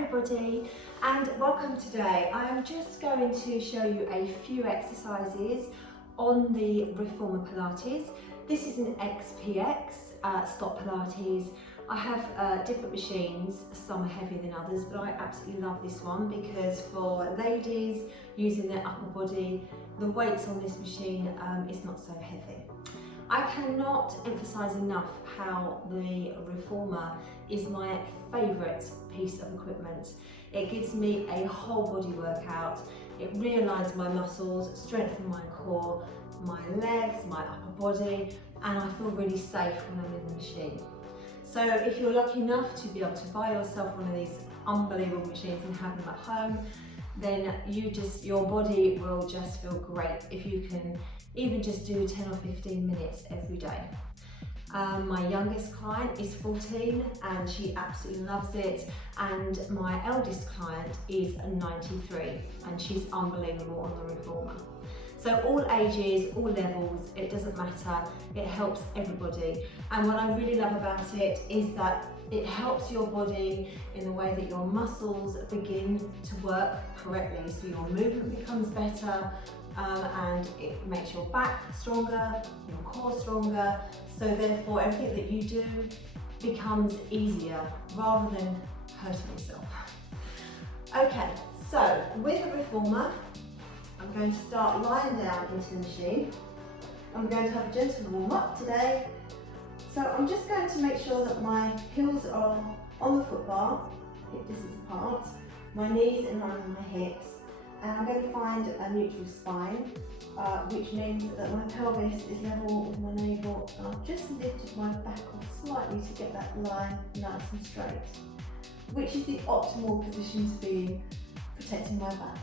everybody and welcome today. I am just going to show you a few exercises on the Reformer Pilates. This is an XPX stop Pilates. I have different machines, some are heavier than others, but I absolutely love this one because for ladies using their upper body, the weights on this machine is not so heavy. I cannot emphasise enough how the Reformer is my favourite piece of equipment. It gives me a whole body workout. It realigns my muscles, strengthens my core, my legs, my upper body, and I feel really safe when I'm in the machine. So if you're lucky enough to be able to buy yourself one of these unbelievable machines and have them at home, then your body will just feel great if you can even just do 10 or 15 minutes every day. My youngest client is 14 and she absolutely loves it, and my eldest client is 93 and she's unbelievable on the Reformer. So all ages, all levels, it doesn't matter, it helps everybody. And what I really love about it is that it helps your body in the way that your muscles begin to work correctly. So your movement becomes better and it makes your back stronger, your core stronger. So therefore everything that you do becomes easier rather than hurting yourself. Okay, so with the Reformer, I'm going to start lying down into the machine. I'm going to have a gentle warm up today. So I'm just going to make sure that my heels are on the foot bar, hip distance apart, my knees in line with my hips, and I'm going to find a neutral spine, which means that my pelvis is level with my navel, and I've just lifted my back off slightly to get that line nice and straight, which is the optimal position to be in, protecting my back.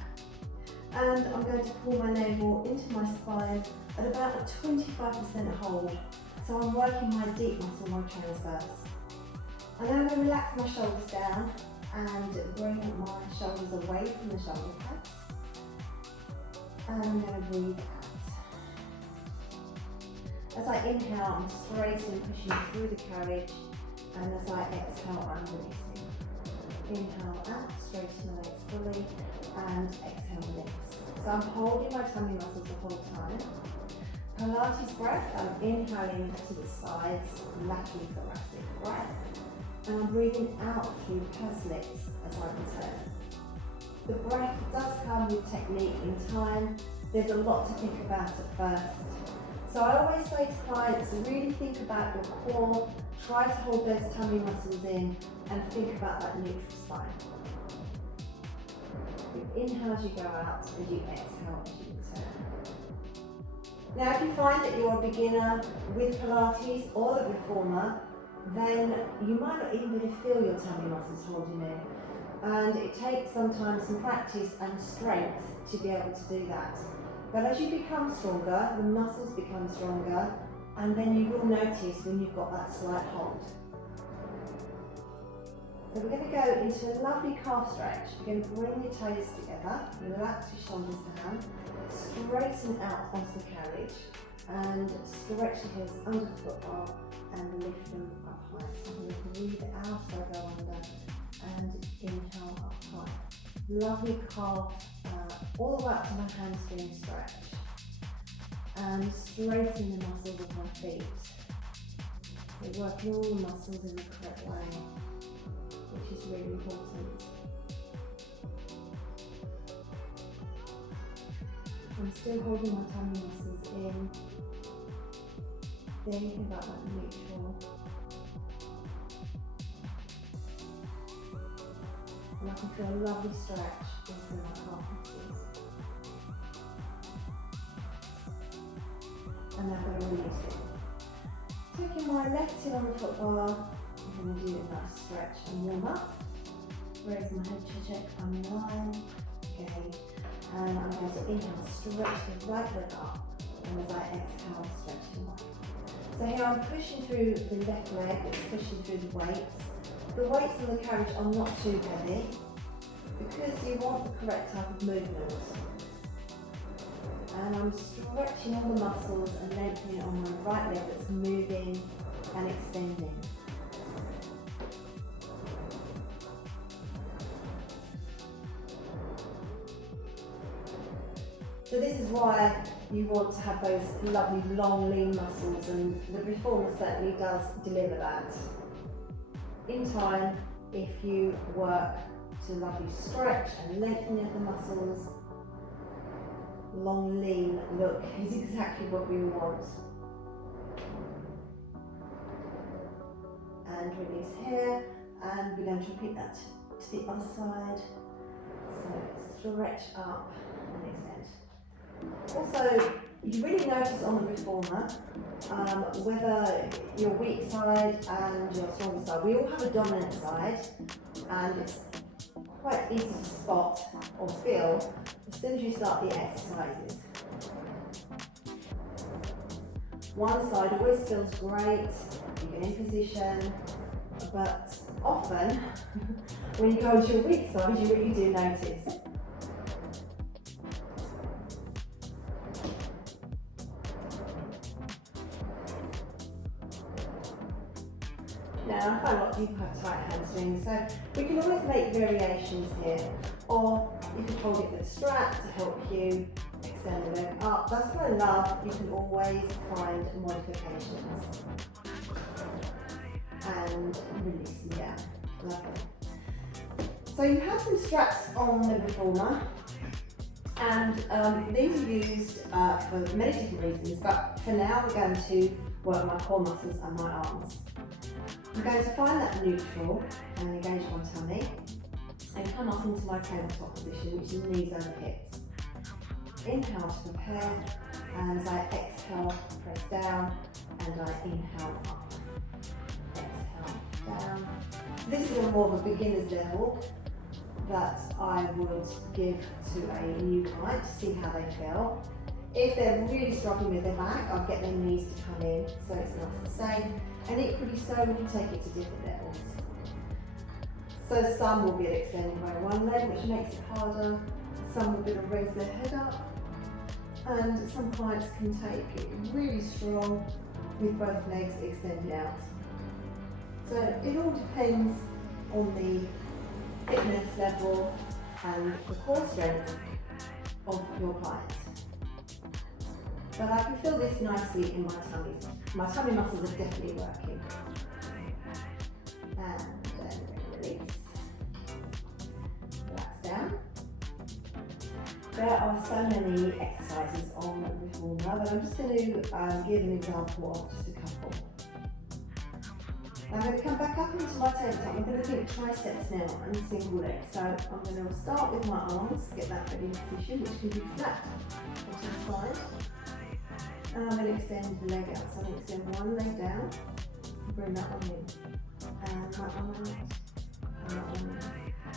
And I'm going to pull my navel into my spine at about a 25% hold. So I'm working my deep muscle, my transverse. And then I'm going to relax my shoulders down and bring my shoulders away from the shoulder pads. And I'm going to breathe out. As I inhale, I'm straightening, pushing through the carriage. And as I exhale, I'm releasing. Inhale out, straighten the legs fully, and exhale, release. So I'm holding my tummy muscles the whole time. Pilates breath, I'm inhaling to the sides, lateral thoracic breath, and I'm breathing out through purse lips as I return. The breath does come with technique in time. There's a lot to think about at first. So I always say to clients, really think about your core, try to hold those tummy muscles in, and think about that neutral spine. You inhale as you go out, and you exhale as you return. Now, if you find that you're a beginner with Pilates or the Reformer, then you might not even be able to feel your tummy muscles holding in. And it takes sometimes some practice and strength to be able to do that. But as you become stronger, the muscles become stronger, and then you will notice when you've got that slight hold. So we're going to go into a lovely calf stretch. You're going to bring your toes together, relax your shoulders down, straighten out onto the carriage, and stretch your heels under the foot bar and lift them up high. So I'm going to breathe out as I go under and inhale up high. Lovely calf, all the way up to my hamstring stretch. And straighten the muscles of my feet. We're working all the muscles in the correct way, which is really important. I'm still holding my tummy muscles in, thinking about that neutral. And I can feel a lovely stretch into my calf muscles. And then I'm going to release it. Taking my left heel on the foot bar, I'm going to do a nice stretch and warm up. Raise my head to check I'm in line. Okay. And I'm going to inhale, stretch the right leg up. And as I exhale, stretch the right. So here I'm pushing through the left leg, it's pushing through the weights. The weights on the carriage are not too heavy because you want the correct type of movement. And I'm stretching all the muscles and lengthening on my right leg that's moving and extending. So this is why you want to have those lovely long lean muscles, and the reformer certainly does deliver that. In time, if you work to lovely stretch and lengthening of the muscles, long lean look is exactly what we want. And release here, and we're going to repeat that to the other side. So stretch up and extend. Also, you really notice on the reformer whether your weak side and your stronger side. We all have a dominant side, and it's quite easy to spot or feel as soon as you start the exercises. One side always feels great, you get in position, but often when you go to your weak side, you really do notice. Now, I find a lot of people have tight hamstrings, so we can always make variations here. Or you can hold it with a strap to help you extend the leg up. That's what I love. You can always find modifications. And release them down. Lovely. So you have some straps on the reformer, and these are used for many different reasons, but for now we're going to work my core muscles and my arms. I'm going to find that neutral and engage my tummy and come up into my tabletop position, which is knees over hips. Inhale to prepare, and as I exhale, press down, and I inhale up. Exhale down. This is more of a beginner's level that I would give to a new client to see how they feel. If they're really struggling with their back, I'll get their knees to come in so it's not the same. And equally so, we can take it to different levels. So some will be extended by one leg, which makes it harder. Some will be able to raise their head up. And some clients can take it really strong with both legs extended out. So it all depends on the fitness level and the core strength of your client. But I can feel this nicely in my tummy. My tummy muscles are definitely working. And then release. Relax down. There are so many exercises on the reformer, but I'm just going to give an example of just a couple. I'm going to come back up into my tabletop. I'm going to do triceps now and single leg. So I'm going to start with my arms, get that ready in position, which can be flat or to the side. And I'm going to extend the leg out. So I'm going to extend one leg down, bring that one in, and that one out, and that one in.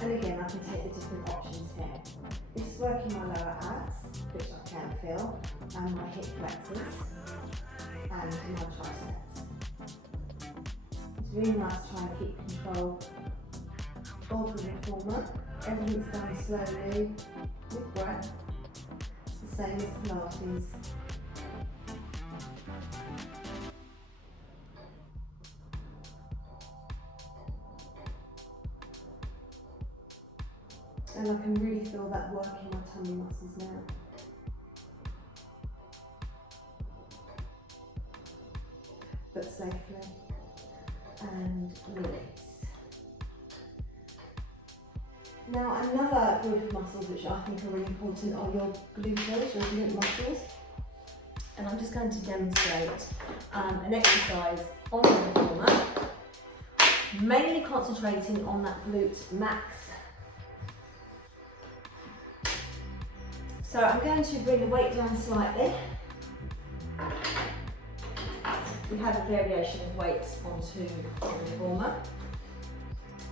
And again, I can take the different options here. This is working my lower abs, which I can feel, and my hip flexors, and my triceps. It's really nice to try and keep control of the reformer. Everything's done slowly, with breath, the same as Pilates. And I can really feel that working my tummy muscles now. But safely. And release. Now another group of muscles which I think are really important are your gluteals, your glute muscles. And I'm just going to demonstrate an exercise on the reformer, mainly concentrating on that glute max. So I'm going to bring the weight down slightly. We have a variation of weights onto the reformer.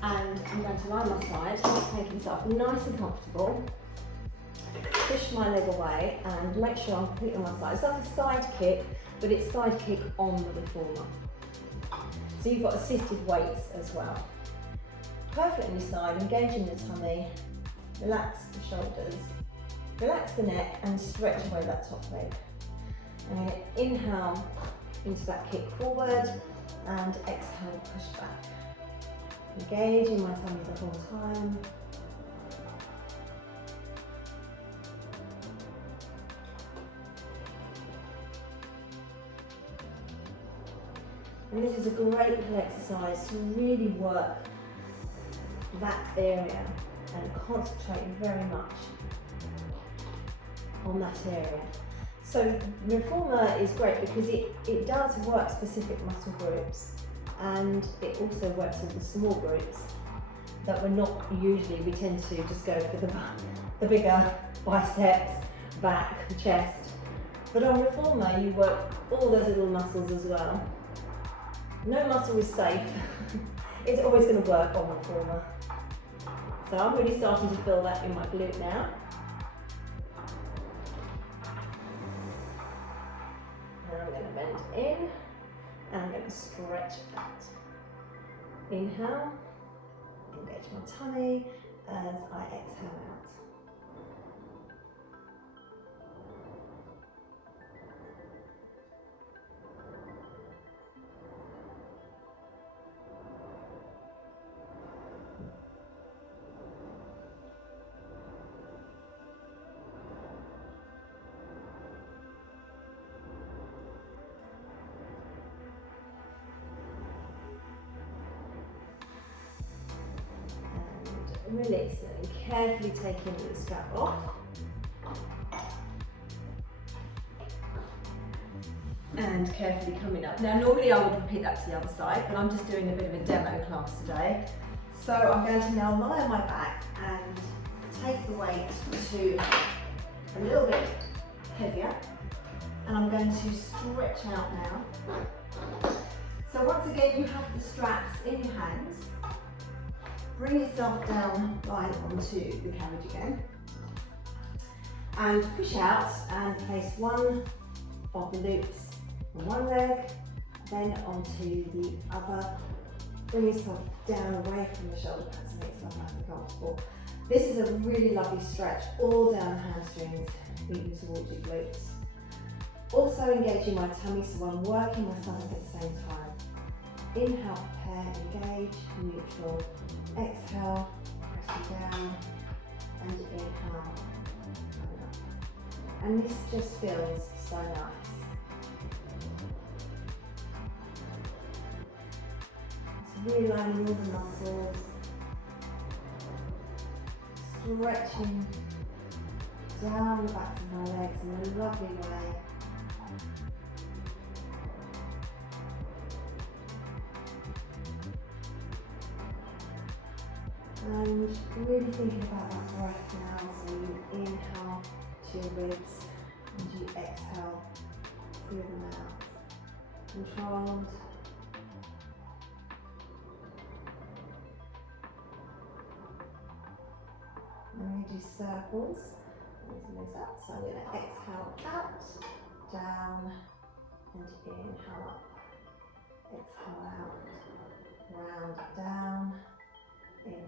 And I'm going to lie on my side, make myself nice and comfortable. Push my leg away and make sure I'm completely on my side. It's like a side kick, but it's side kick on the reformer. So you've got assisted weights as well. Perfect on your side, engaging the tummy, relax the shoulders. Relax the neck and stretch away that top leg. And inhale into that kick forward and exhale, push back. Engaging my tummy the whole time. And this is a great little exercise to really work that area and concentrate very much on that area. So reformer is great because it does work specific muscle groups, and it also works with the small groups that we're not usually, we tend to just go for the bigger biceps, back, chest. But on reformer you work all those little muscles as well. No muscle is safe. It's always going to work on reformer. So I'm really starting to feel that in my glute now. And I'm going to bend in and I'm going to stretch out. Inhale, engage my tummy as I exhale out. Release and carefully taking the strap off. And carefully coming up. Now normally I would repeat that to the other side, but I'm just doing a bit of a demo class today. So I'm going to now lie on my back and take the weight to a little bit heavier. And I'm going to stretch out now. So once again you have the straps in your hands. Bring yourself down, lying onto the carriage again. And push out and place one of the loops on one leg, then onto the other. Bring yourself down away from the shoulder pads to make yourself nice and comfortable. This is a really lovely stretch all down the hamstrings, moving towards your glutes. Also engaging my tummy, so I'm working my stomach at the same time. Inhale, prepare, engage, neutral. Exhale, pressing down, and inhale, coming up. And this just feels so nice. It's realigning all the muscles, stretching down the backs of my legs in a lovely way. And really thinking about that breath now, so you inhale to your ribs and you exhale through the mouth. Controlled. And we do circles. These up. So I'm going to exhale out, down, and inhale up. Exhale out, round down. Inhale.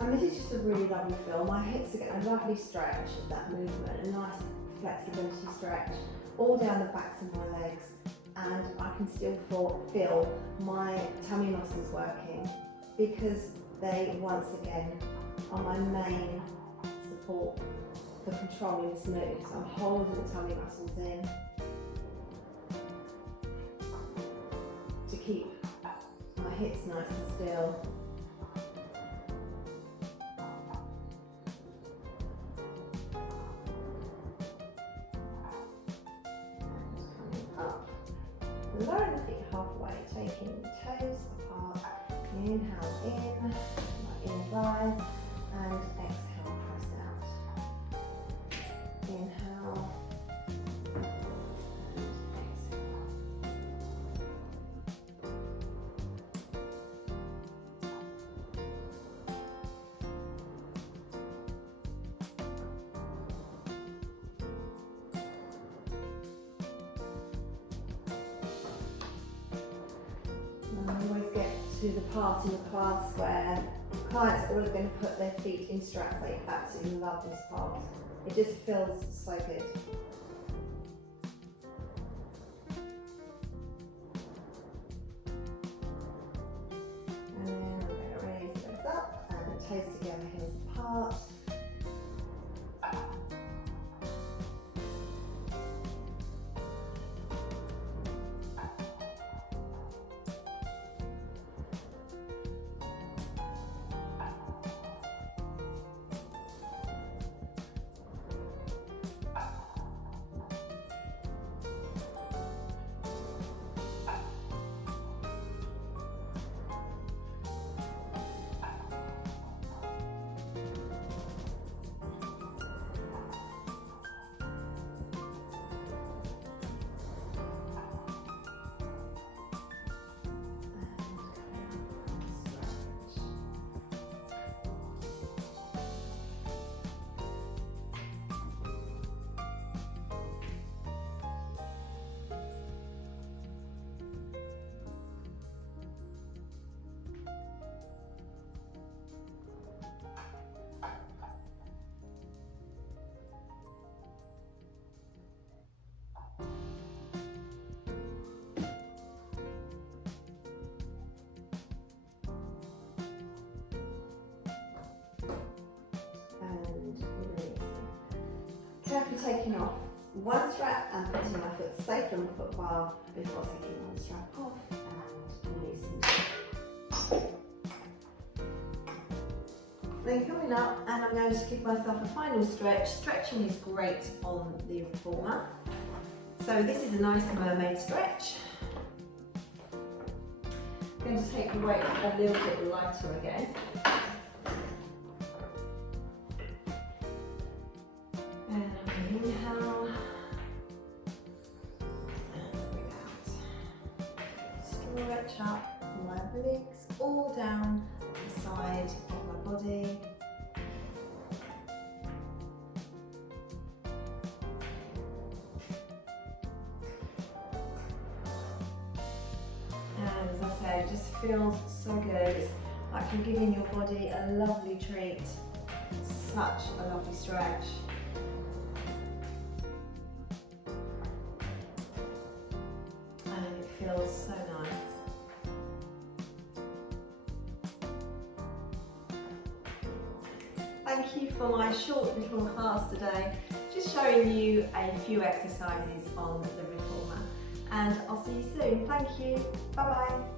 And this is just a really lovely feel. My hips are getting a lovely stretch of that movement, a nice flexibility stretch all down the backs of my legs, and I can still feel my tummy muscles working because they once again are my main support for controlling this move. So I'm holding the tummy muscles in to keep my hips nice and still. Lowering the feet halfway, taking the toes apart. Inhale in, my inner thighs, and exhale, press out. Inhale, and exhale. I always get to the part in the class where clients are all going to put their feet in straps. They absolutely love this part. It just feels so good. And then I'm going to raise those up and toes together, heels apart. Carefully taking off one strap and putting my foot safely on the foot bar before taking one strap off and loosening. Then coming up, and I'm going to give myself a final stretch. Stretching is great on the reformer. So this is a nice mermaid stretch. I'm going to take the weight a little bit lighter again. Inhale and bring out. Stretch up my legs all down the side of my body. And as I say, it just feels so good. It's like you're giving your body a lovely treat. Such a lovely stretch. Feels so nice. Thank you for my short little class today, just showing you a few exercises on the reformer, and I'll see you soon. Thank you. Bye bye.